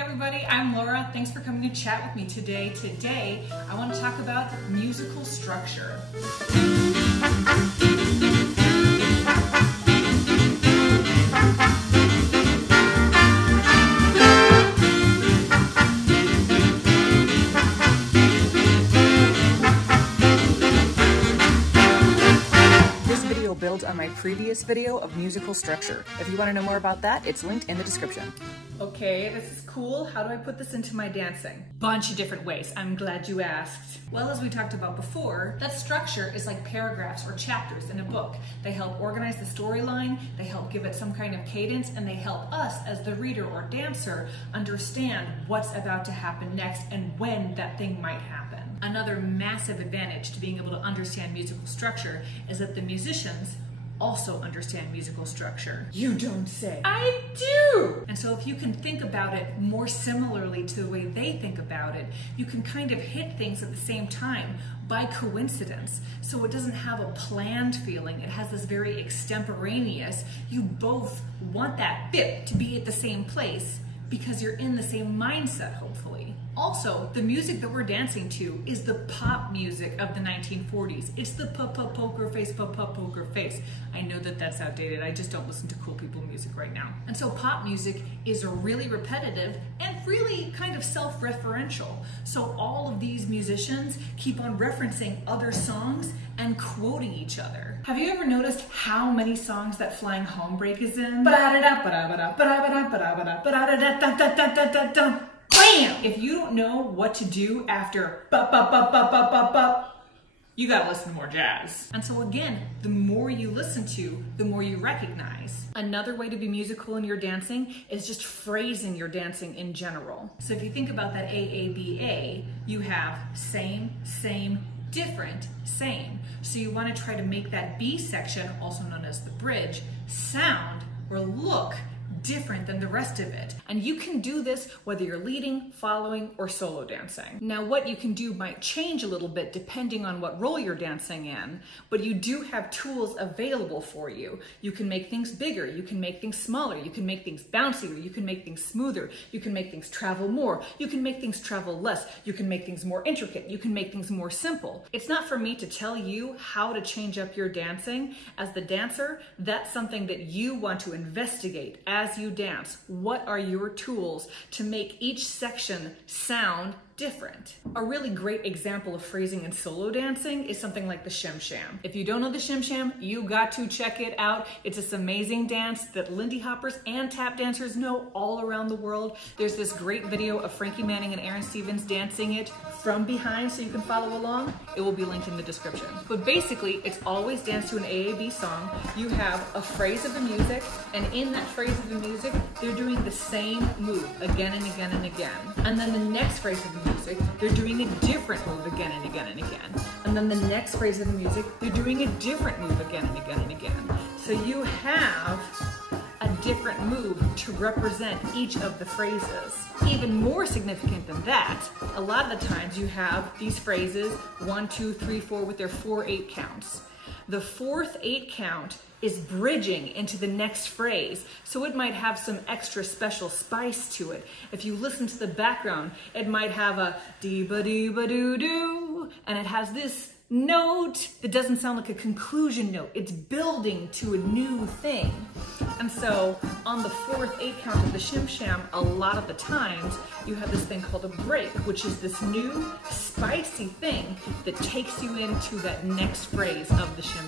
everybody, I'm Laura. Thanks for coming to chat with me today. Today, I want to talk about musical structure. Builds on my previous video of musical structure. If you want to know more about that, it's linked in the description. Okay, this is cool. How do I put this into my dancing? Bunch of different ways. I'm glad you asked. Well, as we talked about before, that structure is like paragraphs or chapters in a book. They help organize the storyline, they help give it some kind of cadence, and they help us as the reader or dancer understand what's about to happen next and when that thing might happen. Another massive advantage to being able to understand musical structure is that the musicians also understand musical structure. You don't say. I do! And so if you can think about it more similarly to the way they think about it, you can kind of hit things at the same time by coincidence. So it doesn't have a planned feeling. It has this very extemporaneous, you both want that bit to be at the same place because you're in the same mindset, hopefully. Also, the music that we're dancing to is the pop music of the 1940s. It's the poker face, poker face. I know that that's outdated. I just don't listen to cool people music right now. And so pop music is really repetitive and really kind of self-referential. So all of these musicians keep on referencing other songs and quoting each other. Have you ever noticed how many songs that Flying Home Break is in? Bam! If you don't know what to do after you gotta listen to more jazz. And so again, the more you listen to, the more you recognize. Another way to be musical in your dancing is just phrasing your dancing in general. So if you think about that AABA, you have same, same, different, same. So you want to try to make that B section, also known as the bridge, sound or look different than the rest of it. And you can do this whether you're leading, following, or solo dancing. Now what you can do might change a little bit depending on what role you're dancing in, but you do have tools available for you. You can make things bigger, you can make things smaller, you can make things bouncier, you can make things smoother, you can make things travel more, you can make things travel less, you can make things more intricate, you can make things more simple. It's not for me to tell you how to change up your dancing. As the dancer, that's something that you want to investigate as you dance. What are your tools to make each section sound different? A really great example of phrasing in solo dancing is something like the SHIM. If you don't know the SHIM, you got to check it out. It's this amazing dance that Lindy Hoppers and tap dancers know all around the world. There's this great video of Frankie and Erin dancing it from behind so you can follow along. It will be linked in the description. But basically, it's always danced to an AAB song. You have a phrase of the music, and in that phrase of the music, they're doing the same move again and again and again. And then the next phrase of the music, they're doing a different move again and again and again. And then the next phrase of the music, they're doing a different move again and again and again. So you have a different move to represent each of the phrases. Even more significant than that, a lot of the times you have these phrases 1, 2, 3, 4 with their 4/8 counts. The 4th 8 count is bridging into the next phrase, so it might have some extra special spice to it. If you listen to the background, it might have a dee-ba-dee-ba-doo-doo, and it has this note that doesn't sound like a conclusion note. It's building to a new thing. And so on the 4th 8 count of the SHIM, a lot of the times you have this thing called a break, which is this new spicy thing that takes you into that next phrase of the SHIM.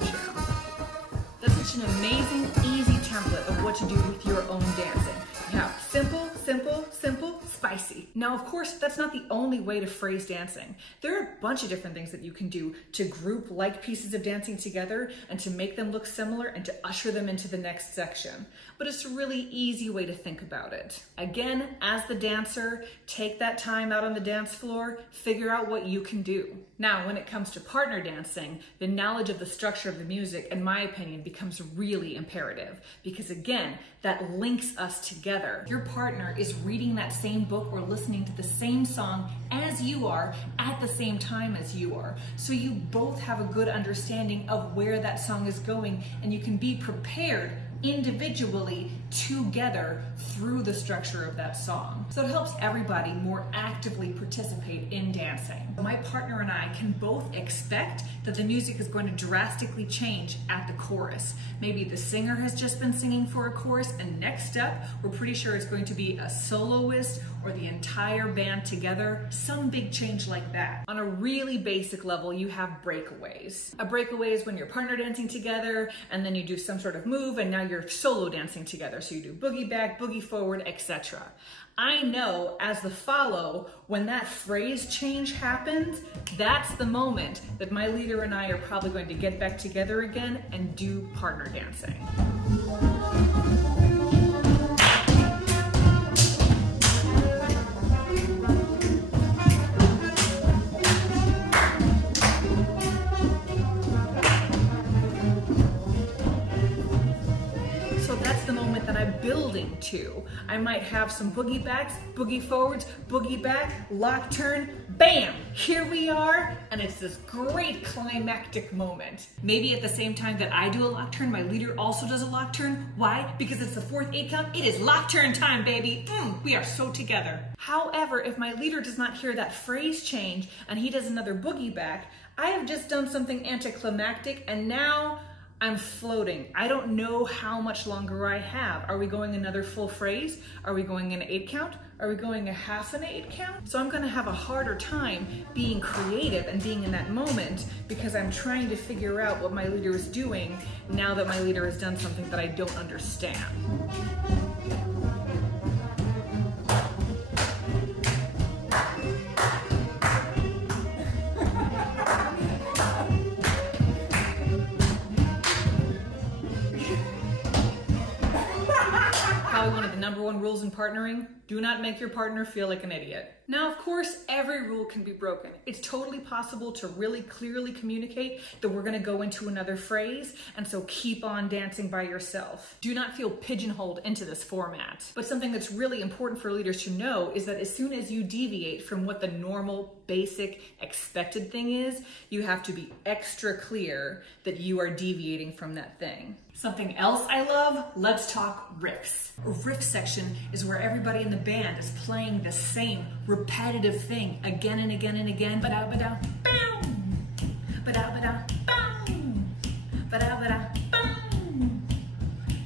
That's such an amazing, easy template of what to do with your own dancing. You have simple, simple, simple, spicy. Now, of course, that's not the only way to phrase dancing. There are a bunch of different things that you can do to group like pieces of dancing together and to make them look similar and to usher them into the next section. But it's a really easy way to think about it. Again, as the dancer, take that time out on the dance floor, figure out what you can do. Now, when it comes to partner dancing, the knowledge of the structure of the music, in my opinion, becomes really imperative because again, that links us together. Your partner is reading that same book or listening to the same song as you are at the same time as you are. So you both have a good understanding of where that song is going and you can be prepared individually together through the structure of that song. So it helps everybody more actively participate in dancing. My partner and I can both expect that the music is going to drastically change at the chorus. Maybe the singer has just been singing for a chorus, and next up, we're pretty sure it's going to be a soloist or the entire band together, some big change like that. On a really basic level, you have breakaways. A breakaway is when you're partner dancing together, and then you do some sort of move, and now you're solo dancing together. So you do boogie back, boogie forward, etc. I know as the follow, when that phrase change happens, that's the moment that my leader and I are probably going to get back together again and do partner dancing. Building to. I might have some boogie backs, boogie forwards, boogie back, lock turn, bam, here we are, and it's this great climactic moment. Maybe at the same time that I do a lock turn, my leader also does a lock turn. Why? Because it's the 4th 8 count. It is lock turn time, baby. We are so together. However, if my leader does not hear that phrase change and he does another boogie back, I have just done something anticlimactic, and now I'm floating. I don't know how much longer I have. Are we going another full phrase? Are we going an 8 count? Are we going a half an 8 count? So I'm gonna have a harder time being creative and being in that moment because I'm trying to figure out what my leader is doing now that my leader has done something that I don't understand. One of the #1 rules in partnering: do not make your partner feel like an idiot. Now, of course, every rule can be broken. It's totally possible to really clearly communicate that we're going to go into another phrase, and so keep on dancing by yourself. Do not feel pigeonholed into this format. But something that's really important for leaders to know is that as soon as you deviate from what the normal, basic, expected thing is, you have to be extra clear that you are deviating from that thing. Something else I love, let's talk riffs. A riff section is where everybody in the band is playing the same repetitive thing again and again and again. Ba-da-ba-da, boom! Ba-da-ba-da, boom! Ba-da-ba-da, boom!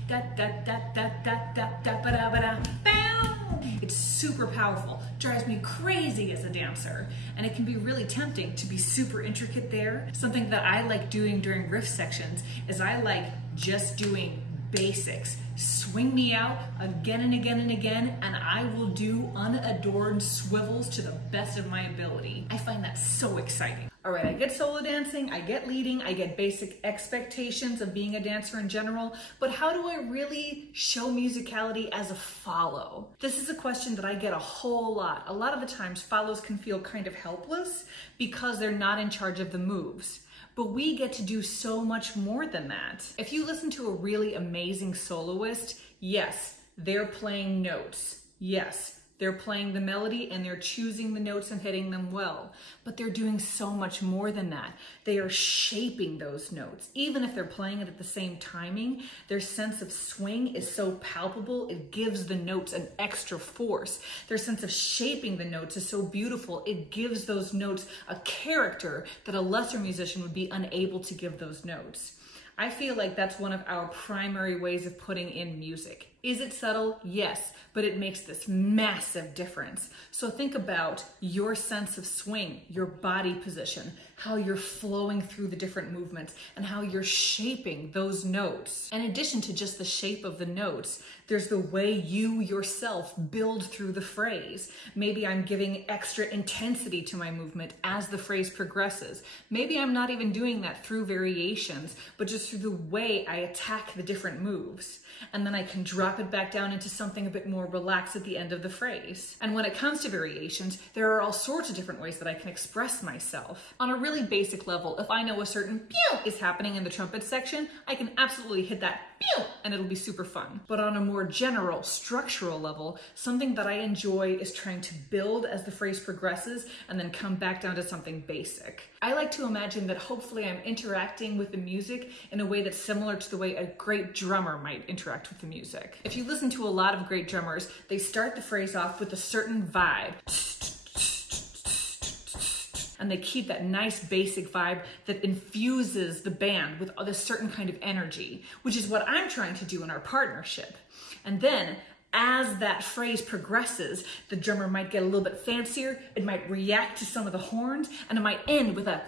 Da-da-da-da-da-da-da, ba-da-ba-da, boom! It's super powerful, drives me crazy as a dancer, and it can be really tempting to be super intricate there. Something that I like doing during riff sections is I like just doing basics. Swing me out again and again and again, and I will do unadorned swivels to the best of my ability. I find that so exciting. All right, I get solo dancing, I get leading, I get basic expectations of being a dancer in general, but how do I really show musicality as a follow? This is a question that I get a whole lot. A lot of the times, follows can feel kind of helpless because they're not in charge of the moves. But we get to do so much more than that. If you listen to a really amazing soloist, yes, they're playing notes. Yes, they're playing the melody and they're choosing the notes and hitting them well. But they're doing so much more than that. They are shaping those notes. Even if they're playing it at the same timing, their sense of swing is so palpable, it gives the notes an extra force. Their sense of shaping the notes is so beautiful, it gives those notes a character that a lesser musician would be unable to give those notes. I feel like that's one of our primary ways of putting in music. Is it subtle? Yes, but it makes this massive difference. So think about your sense of swing, your body position, how you're flowing through the different movements, and how you're shaping those notes. In addition to just the shape of the notes, there's the way you yourself build through the phrase. Maybe I'm giving extra intensity to my movement as the phrase progresses. Maybe I'm not even doing that through variations, but just through the way I attack the different moves. And then I can drop drop it back down into something a bit more relaxed at the end of the phrase. And when it comes to variations, there are all sorts of different ways that I can express myself. On a really basic level, if I know a certain pew is happening in the trumpet section, I can absolutely hit that pew and it'll be super fun. But on a more general, structural level, something that I enjoy is trying to build as the phrase progresses and then come back down to something basic. I like to imagine that hopefully I'm interacting with the music in a way that's similar to the way a great drummer might interact with the music. If you listen to a lot of great drummers, they start the phrase off with a certain vibe. And they keep that nice basic vibe that infuses the band with a certain kind of energy, which is what I'm trying to do in our partnership. And then, as that phrase progresses, the drummer might get a little bit fancier, it might react to some of the horns, and it might end with a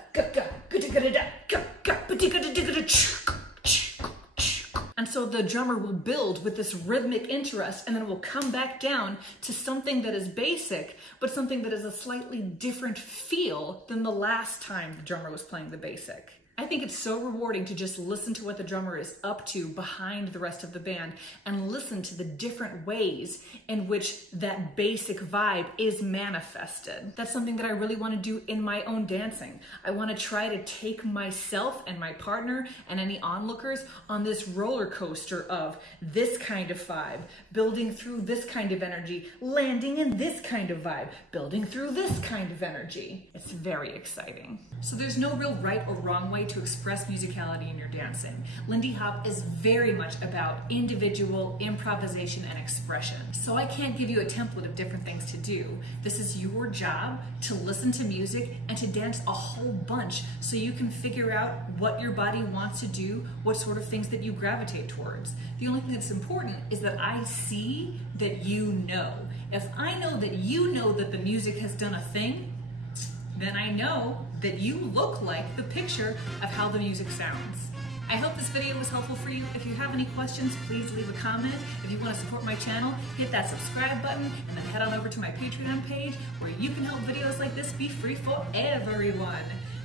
and so the drummer will build with this rhythmic interest and then will come back down to something that is basic, but something that is a slightly different feel than the last time the drummer was playing the basic. I think it's so rewarding to just listen to what the drummer is up to behind the rest of the band and listen to the different ways in which that basic vibe is manifested. That's something that I really want to do in my own dancing. I want to try to take myself and my partner and any onlookers on this roller coaster of this kind of vibe, building through this kind of energy, landing in this kind of vibe, building through this kind of energy. It's very exciting. So there's no real right or wrong way to express musicality in your dancing. Lindy Hop is very much about individual improvisation and expression. So I can't give you a template of different things to do. This is your job to listen to music and to dance a whole bunch so you can figure out what your body wants to do, what sort of things that you gravitate towards. The only thing that's important is that I see that you know. If I know that you know that the music has done a thing, then I know that you look like the picture of how the music sounds. I hope this video was helpful for you. If you have any questions, please leave a comment. If you want to support my channel, hit that subscribe button and then head on over to my Patreon page where you can help videos like this be free for everyone.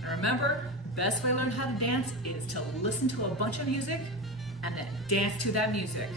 And remember, the best way to learn how to dance is to listen to a bunch of music and then dance to that music.